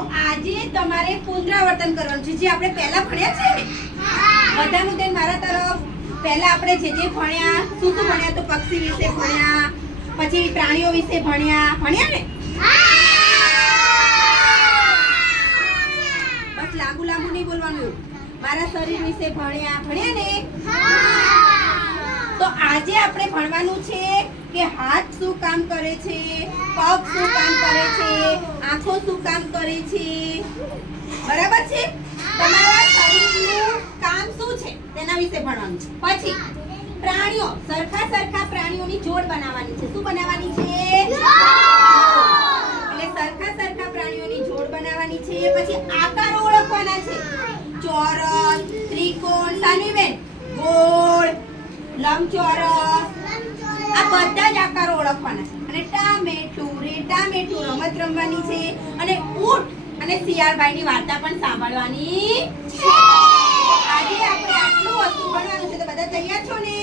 આજે તમારે પુનરાવર્તન કરવાનું છે જે આપણે પહેલા ભણ્યા છે ને બધાનું ધ્યાન મારા તરફ પહેલા આપણે જે ભણ્યા શું ભણ્યા તો પક્ષી વિશે ભણ્યા પછી પ્રાણીઓ વિશે ભણ્યા ને બસ લાંબુ નહીં બોલવાનું મારા શરીર વિશે ભણ્યા ને તો આજે આપણે ભણવાનું છે કે હાથ શું કામ કરે છે પગ શું કામ કરે છે આંખો શું કામ કરે છે બરાબર છે તમારા શરીરનું કામ શું છે તેના વિશે ભણવાનું છે પછી પ્રાણીઓ સરખા પ્રાણીઓની જોડ બનાવવાની છે શું બનાવવાની છે એટલે સરખા પ્રાણીઓની જોડ બનાવવાની છે પછી આકારો ઓળખવાના છે ચોરસ ત્રિકોણ સાનવીબેન ગોળ લંબચોરસ આ બધા જ આકારો ઓળખવાના છે અને ટામેટું રમત રમવાની છે અને ઊંટ અને શિયાળભાઈની વાર્તા પણ સાંભળવાની છે આજે આપણે આટલું વસ્તુ ભણવાનું છે તો બધા તૈયાર છો ને